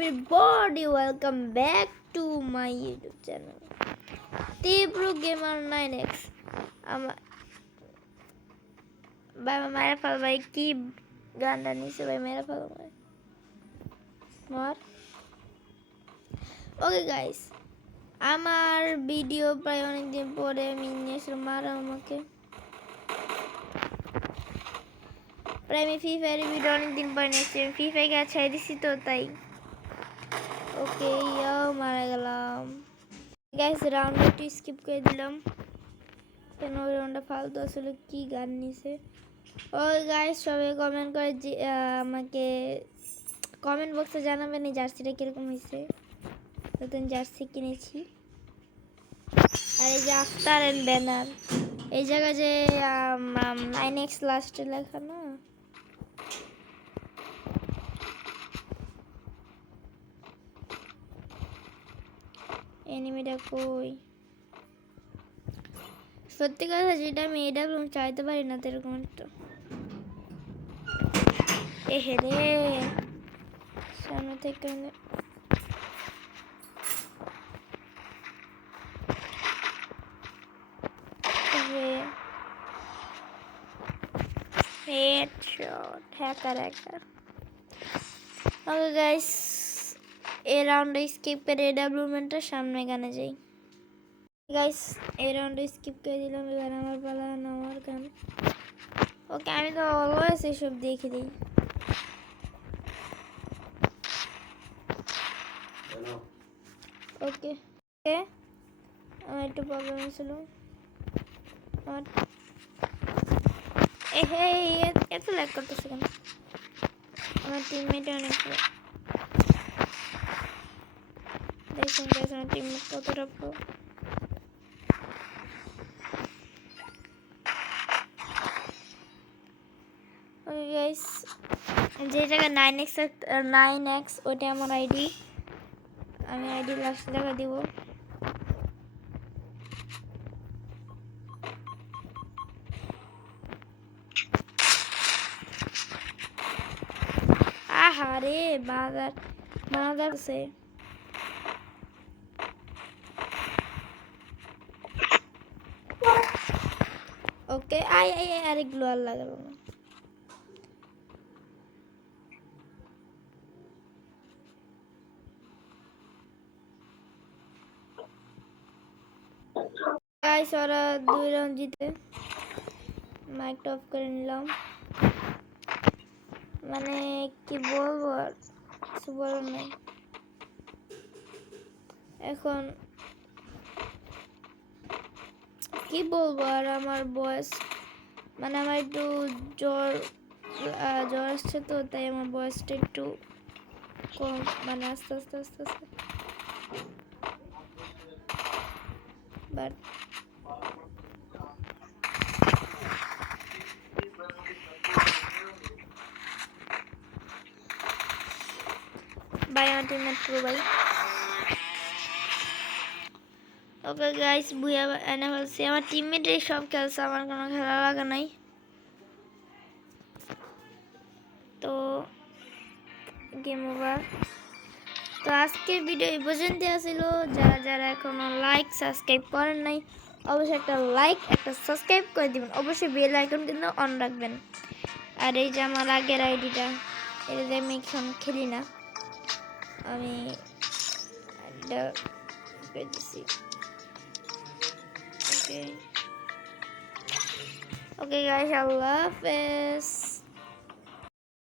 everybody, welcome back to my YouTube channel. Tibro Gamer 9X. By मेरा फल भाई की गाना नहीं से भाई मेरा फल भाई मार ओके गाइस আমার ভিডিও প্রায় অনেক দিন পরে আমি নিয়েছি মারা আমাকে প্রায় আমি ফ্রি ফায়ার ভিডিও অনেক দিন পরে নিয়েছি ফ্রি ফায়ার ছেড়ে দিছি তো তাই ওকে ইয়াও মারা গেলাম গাইস রাউন্ড একটু স্কিপ করে দিলাম কেন ওই রাউন্ডটা ফালতু আসলে কি গান নিছে ওই গাইস সবাই কমেন্ট করে আমাকে কমেন্ট বক্সে জানাবেন এই জার্সিটা কিরকম হয়েছে নতুন জার্সি কিনেছি আর এই যে আফতার এন্ড ব্যানার এই জায়গায় যে 9x লাস্টে লেখা না এনিমিটা কই সত্যি কথা যেটা আমি এটা চাইতে পারি না এরকম একটা এহে রে সামনে থেকে headshot hacker okay guys এই রাউন্ডে স্কিপ করে ডেভেলপমেন্টটা সামনে গানে যাই গাইস এই রাউন্ডে স্কিপ করে দিলাম এবার আমার পালা আমার গান ওকে আমি তো অলওয়েজ এসব দেখে দিই ওকে ওকে আমার একটু প্রবলেম ছিল আমার হে এত ল্যাগ করতেছে কেন আমার টিমমেট অনেক দেখুন গাইস আমার টিমমেট কতটা প্রো ওকে গাইস যে জায়গা 9x ওটা আমার আইডি আমি আইডি লাস্ট দেখা দিব আহারে বাজার সে ওকে আয় আরে গ্লোয়াল লাগালো না গাইস ওরা 2 রাউন্ড জিতে মাইক অফ করে নিলাম মানে কি বলবো আর কিছু বলার নাই এখন কি বলবো আর আমার বয়স মানে আমার একটু জ্বর আসছে তো তাই আমার বয়সটা একটু কম মানে আস্তে বাট বাই আমার টিমমেট পুরো ভাই ওকে গাইস বুয়া এনে বলছি আমার টিমমেট এই সব খেলছে আমার কোনো খেলা লাগা নাই তো গেম ওভার তো আজকের ভিডিও এই পর্যন্ত ছিল যারা এখনো লাইক সাবস্ক্রাইব করেন নাই অবশ্যই একটা লাইক একটা সাবস্ক্রাইব করে দিবেন অবশ্যই বেল আইকন কিন্তু অন রাখবেন আর এই যে আমার আগের আইডিটা এটা যে আমি এখন খেলি না আমি এটা পেয়েছি ওকে গাইস আল্লাহ হাফেজ